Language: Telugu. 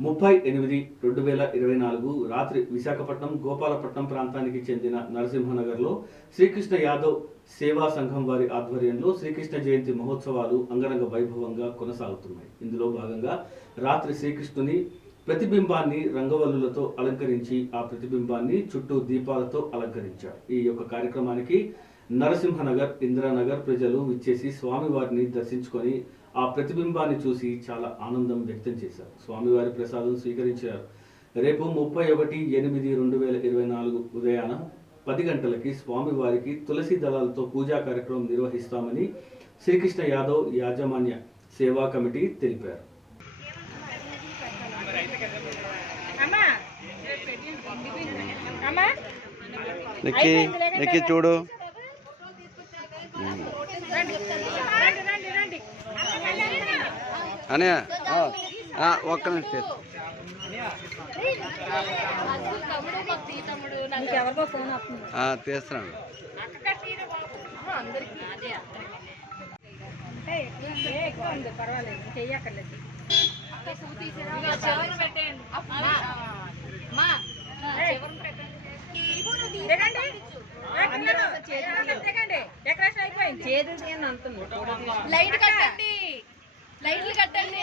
ముప్పై ఎనిమిది రెండు వేల ఇరవై నాలుగు రాత్రి విశాఖపట్నం గోపాలపట్నం ప్రాంతానికి చెందిన నరసింహనగర్లో శ్రీకృష్ణ యాదవ్ సేవా సంఘం వారి ఆధ్వర్యంలో శ్రీకృష్ణ జయంతి మహోత్సవాలు అంగరంగ వైభవంగా కొనసాగుతున్నాయి. ఇందులో భాగంగా రాత్రి శ్రీకృష్ణుని ప్రతిబింబాన్ని రంగవల్లులతో అలంకరించి ఆ ప్రతిబింబాన్ని చుట్టూ దీపాలతో అలంకరించారు. ఈ యొక్క కార్యక్రమానికి నరసింహనగర్ ఇందిరానగర్ ప్రజలు విచ్చేసి స్వామివారిని దర్శించుకొని ఆ ప్రతిబింబాన్ని చూసి చాలా ఆనందం వ్యక్తం చేశారు. స్వామివారి ప్రసాదం స్వీకరించారు. రేపు ముప్పై ఒకటి ఎనిమిది రెండు వేల ఇరవై నాలుగు ఉదయాన పది గంటలకి స్వామివారికి తులసి దళాలతో పూజా కార్యక్రమం నిర్వహిస్తామని శ్రీకృష్ణ యాదవ్ యాజమాన్య సేవా కమిటీ తెలిపారు. చూడు. అనే ఒక్క నిమిషం తీస్తున్నాను అంటే ఎక్కువ ఎక్కువ ఉంది పర్వాలేదు చెయ్యక్కర్లేదు దిగండి డెకరేషన్ అయిపోయింది. చేతులు లైట్ కట్టండి. లైట్లు కట్టండి.